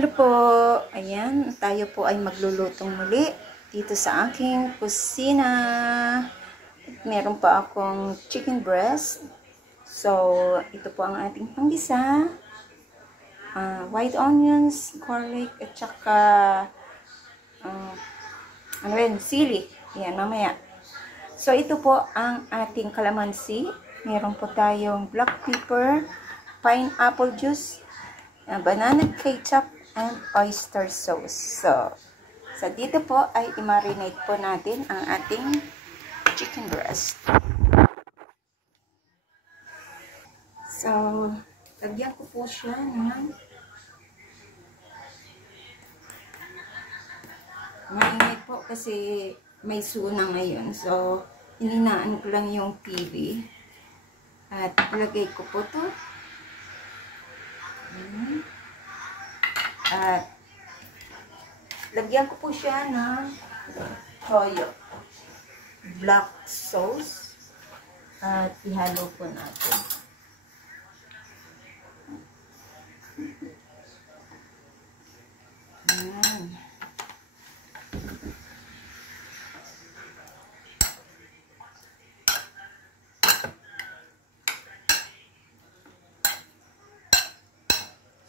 Hello po! Ayan, tayo po ay maglulutong muli dito sa aking kusina. Meron pa akong chicken breast. So, ito po ang ating panggisa. White onions, garlic, at saka sili. Ayan, mamaya. So, ito po ang ating kalamansi. Meron po tayong black pepper, pineapple juice, banana ketchup, and oyster sauce. So dito po ay i-marinate po natin ang ating chicken breast. So, lagyan ko po siya ng mainit po kasi may suna ngayon. So, hininaan ko lang yung TV. At ilagay ko po to. At lagyan ko po siya ng toyo, black sauce, at ihalo po natin. Ayan.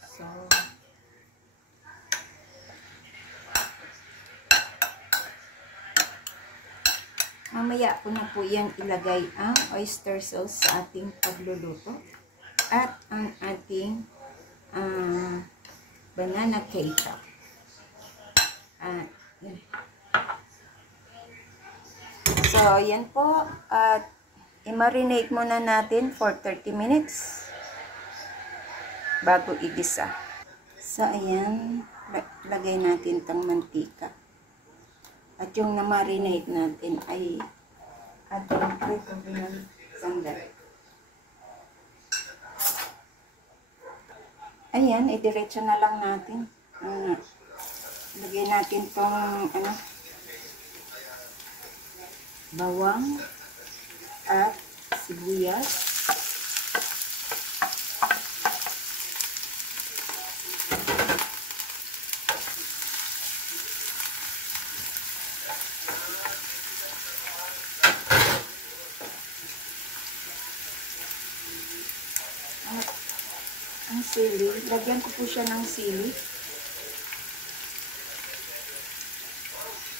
So, mamaya ko na po yan ilagay ang oyster sauce sa ating pagluluto at ang ating banana ketchup. So, yan po. At i-marinate muna natin for 30 minutes bago igisa. So, ayan. Lagay natin itong mantika. At yung na-marinate natin ay ating prito ng sandali. Ayan, idiretso na lang natin. Lagay natin itong bawang at sibuyas. Ang sili, lagyan ko po siya ng sili.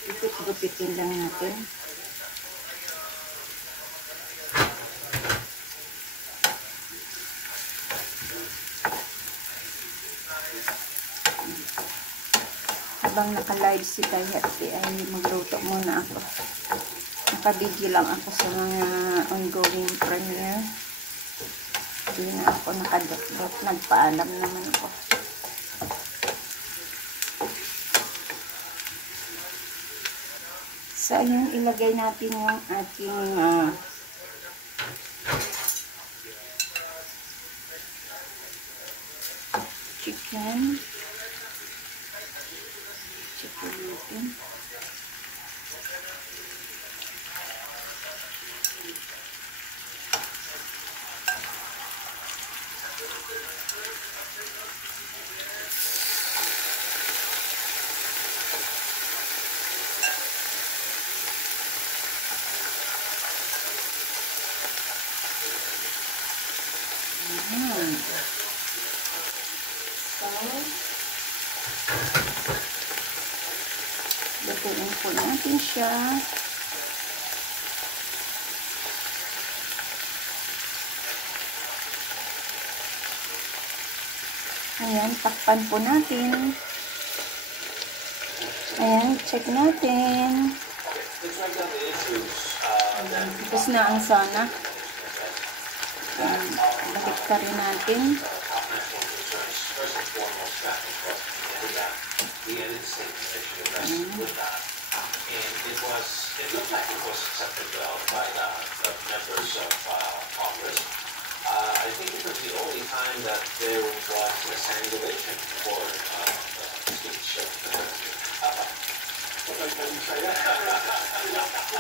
Ipit-gupitin lang natin. Habang naka-live si Kai Happy ay magluto muna ako. Nakabidyo lang ako sa mga ongoing premiere. Hindi na ako nakadot-dot. Nagpaalam naman ako. So, ayan, ilagay natin yung ating chicken natin. So, lutuin po natin siya. Ayan, takpan po natin. Ayan, check natin. Tapos na ang sana. Bakit ka rin natin. It looked like it was accepted well by the members of Congress. I think it was the only time that there was a sangulation for speech.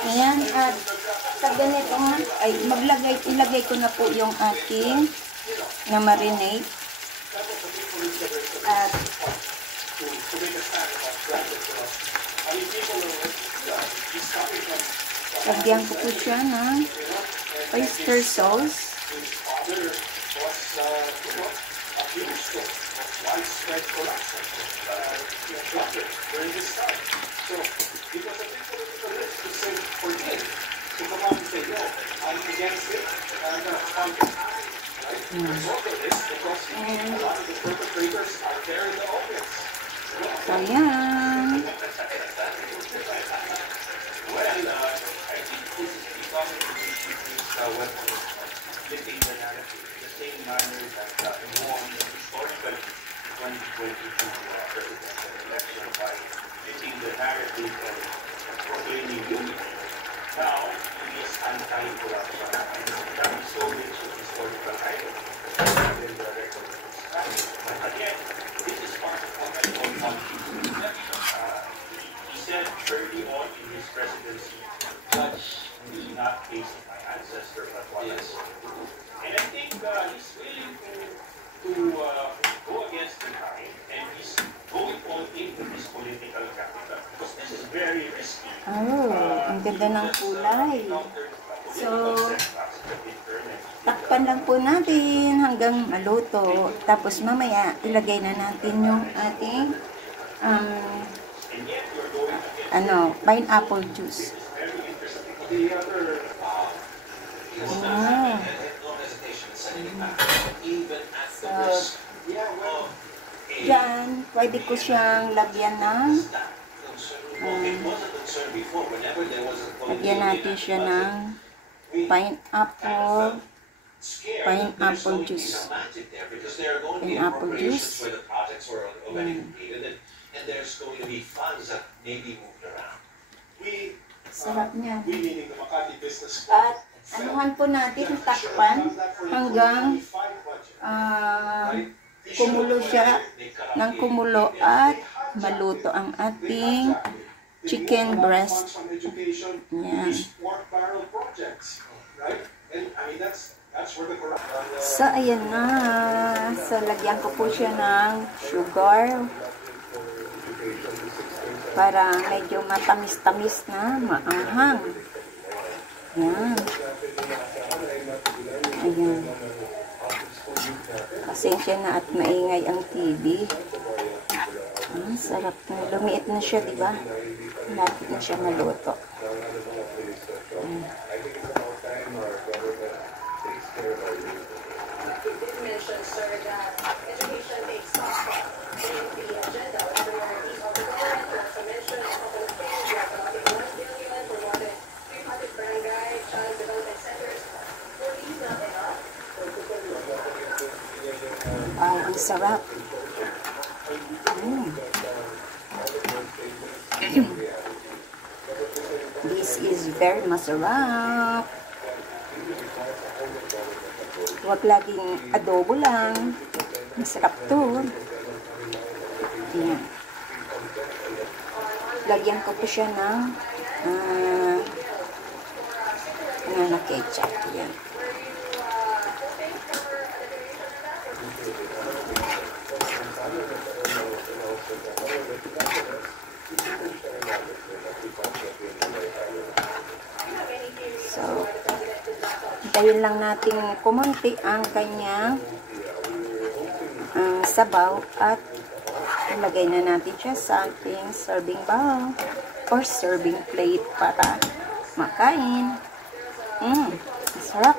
Ayan, at sa ganito nga, ay ilagay ko na po yung ating na marinate. At to make a stand about branded products. I mean, people are he's coming from Lagyan ko po siya ng oyster sauce. his father was accused of widespread corruption of chocolate during his time. So it was a big political risk to say for him to come out and say, no, I'm against it, and I'm going to fight it. Right? There's also this because a lot of the perpetrators are there in the audience. So, yan. Well, I think this is because what flipping the narrative, the same manner that won the historical 2022 presidential election by flipping the narrative and proclaiming unity. Now, he is anti-corruption and that is so rich with historical items in the record of his family. But again, this is part of what I call politics. He said early on in his presidency, judge me not based on my ancestors, but what I saw. And I think he's willing to go against the time, and he's going all in with his political capital. Because this is very risky. Oh, ang ganda ng kulay. So, takpan lang po natin hanggang maluto. Tapos mamaya, ilagay na natin yung ating pineapple juice. So, dyan, pwede ko siyang lagyan ng lagyan natin siya ng pineapple juice. Pineapple juice. And there's going to be funds that may be moved around. Sarap niya. We meaning the Makati Business At anuhan po natin, takpan hanggang kumulo siya ng kumulo at maluto ang ating chicken breast. Yan. So, ayan na. So, lagyan ko po siya ng sugar para medyo matamis-tamis na, maanghang. Yan. Ayan. Pasensya na at maingay ang TV. Sarap na. Lumiit na siya, diba? Lapit na siya maluto. Wow, ang sarap. This is very masarap. Huwag laging adobo lang. Masarap to. Ayan. Lagyan ko po siya ng banana ketchup. Ayan. So, hintayin lang natin kumunti ang kanyang sabaw at ilagay na natin siya sa ating serving bowl or serving plate para makain. Masarap.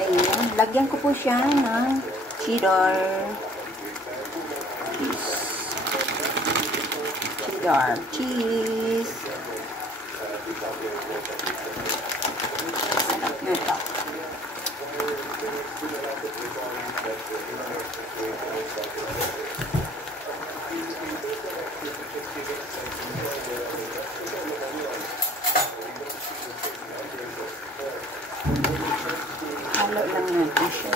Ayan, lagyan ko po siya ng cheddar cheese. Cheddar cheese. Sarap na ito. Halo lang natin siya.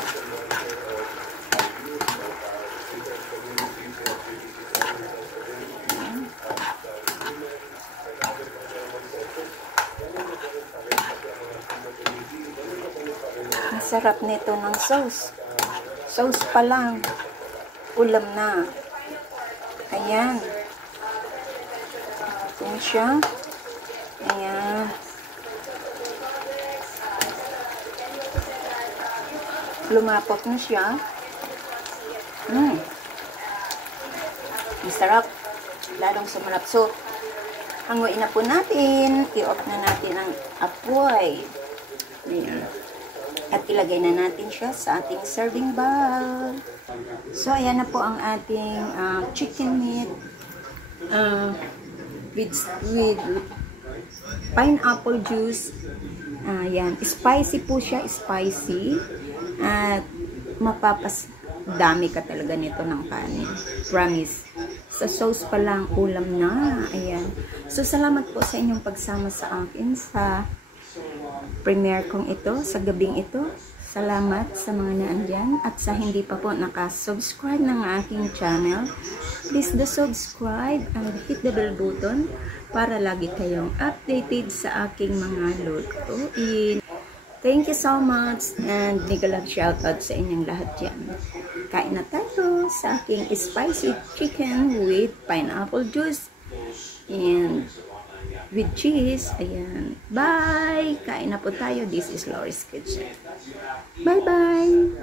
Masarap nito ng sauce. Sauce pa lang. Ulam na. Ayan. Ayan siya. Ayan. Lumapot na siya. Masarap. Lalong sumarap. So, hanguin na po natin. I-off na natin ang apoy. Ayan. At ilagay na natin siya sa ating serving bowl. So, ayan na po ang ating chicken meat with pineapple juice. Ayan. Spicy po siya. Spicy. At mapapasdami ka talaga nito ng kanin. Promise. Sa sauce pa lang, ulam na. Ayan. So, salamat po sa inyong pagsama sa akin sa premiere kong ito, sa gabing ito. Salamat sa mga naandyan. At sa hindi pa po nakasubscribe ng aking channel, please do subscribe and hit the bell button para lagi kayong updated sa aking mga lutuin. Thank you so much and mega love shoutout sa inyong lahat dyan. Kain na tayo sa aking spicy chicken with pineapple juice and with cheese. Ayan. Bye! Kain na po tayo. This is Laurie's Kitchen. Bye-bye!